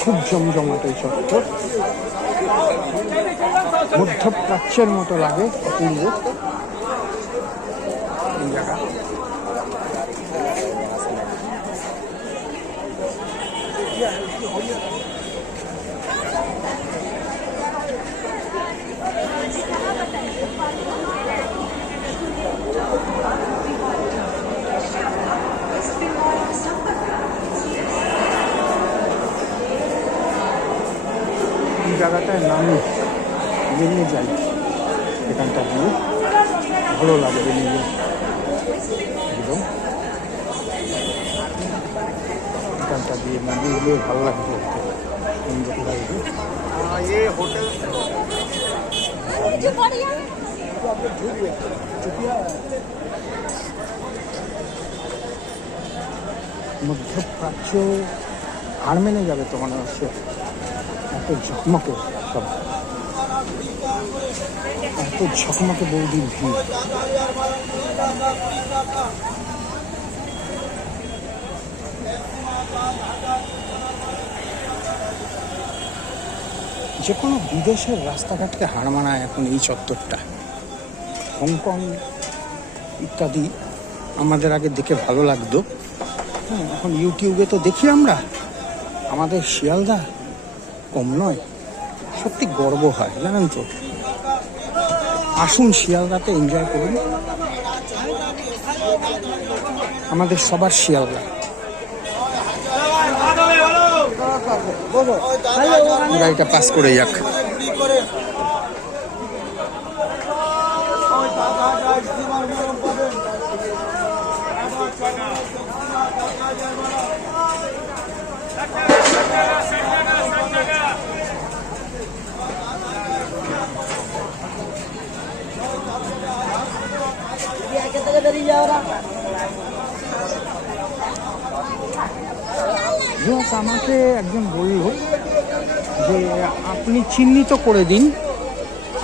খুব জমজমাট এই চত্বর মধ্যপ্রাচ্যের মতো লাগে অপূর্ব জায়গা। জায়গাটায় নামি, বেরিয়ে যাই। এখানটা দিয়ে ভালো লাগে বেরিয়ে। একদম এখানটা দিয়ে গিয়ে ভালো লাগবে। সুন্দর লাগবে মধ্যপ্রাচ্য হার মেনে যাবে তো মনে হচ্ছে এত ঝকমকে সব এত ঝকমকে বৌদির ভিড় যে কোনো বিদেশের রাস্তাঘাটকে হার মানায় এখন এই চত্বরটা। হংকং ইত্যাদি আমাদের আগে দেখে ভালো লাগতো। হ্যাঁ এখন ইউটিউবে তো দেখি আমরা। আমাদের শিয়ালদা কম নয় সত্যি গর্ব হয় জানেন তো? আসুন শিয়ালদাতে এনজয় করুন। আমাদের সবার শিয়ালদা। গাড়িটা পাস করে যাক। Yes, আমাকে একজন বলল যে আপনি চিহ্নিত করে দিন।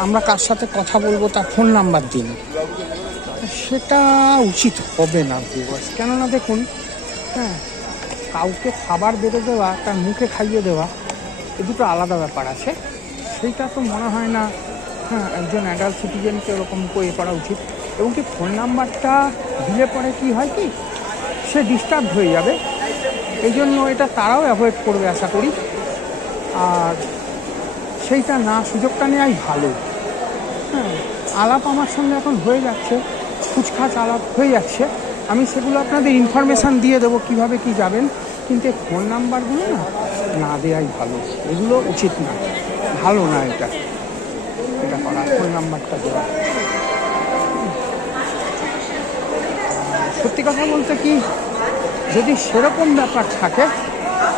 আমরা কার সাথে কথা বলব তার ফোন নাম্বার দিন। সেটা উচিত হবে না ভিউয়ার্স কেননা দেখুন হ্যাঁ কাউকে খাবার বেড়ে দেওয়া তার মুখে খাইয়ে দেওয়া এ দুটো আলাদা ব্যাপার আছে। সেইটা তো মনে হয় না হ্যাঁ একজন অ্যাডাল্ট সিটিজেনকে ওরকম করে করা উচিত। এবং কি ফোন নাম্বারটা দিলে পরে কি হয় কি? সে ডিস্টার্ব হয়ে যাবে। এই জন্য এটা তারাও অ্যাভয়েড করবে আশা করি। আর সেইটা না, সুযোগটা নেওয়াই ভালো। হ্যাঁ আলাপ আমার সঙ্গে এখন হয়ে যাচ্ছে। খুচখাচ আলাপ হয়ে যাচ্ছে। আমি সেগুলো আপনাদের ইনফরমেশান দিয়ে দেবো কীভাবে কি যাবেন। কিন্তু ফোন নাম্বারগুলো না না দেওয়াই ভালো। এগুলো উচিত না। ভালো না এটা। এটা করা ফোন নাম্বারটা দেওয়া। সত্যি কথা বলতে কি যদি সেরকম ব্যাপার থাকে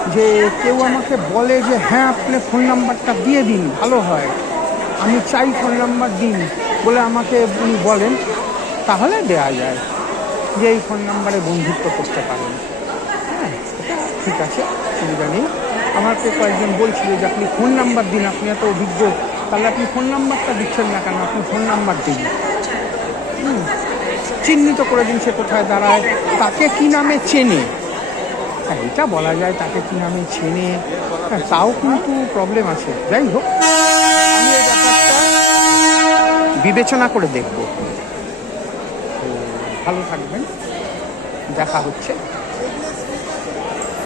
যে কেউ আমাকে বলে যে হ্যাঁ আপনি ফোন নাম্বারটা দিয়ে দিন ভালো হয়। আমি চাই ফোন নাম্বার দিন বলে আমাকে উনি বলেন তাহলে দেয়া যায় যে এই ফোন নাম্বারে বন্ধুত্ব করতে পারেন। হ্যাঁ ঠিক আছে সুবিধা নেই। আমাকে কয়েকজন বলছিল যে আপনি ফোন নাম্বার দিন আপনি এত অভিজ্ঞ তাহলে আপনি ফোন নাম্বারটা দিচ্ছেন না কেন? আপনি ফোন নাম্বার দিন। হুম, চিহ্নিত করে দিন সে কোথায় দাঁড়ায়, তাকে কি নামে চেনে? হ্যাঁ এটা বলা যায় তাকে কি নামে চেনে। হ্যাঁ তাও কিন্তু প্রবলেম আছে। যাই হোক, আমি ব্যাপারটা বিবেচনা করে দেখব। ভালো থাকবেন। দেখা হচ্ছে।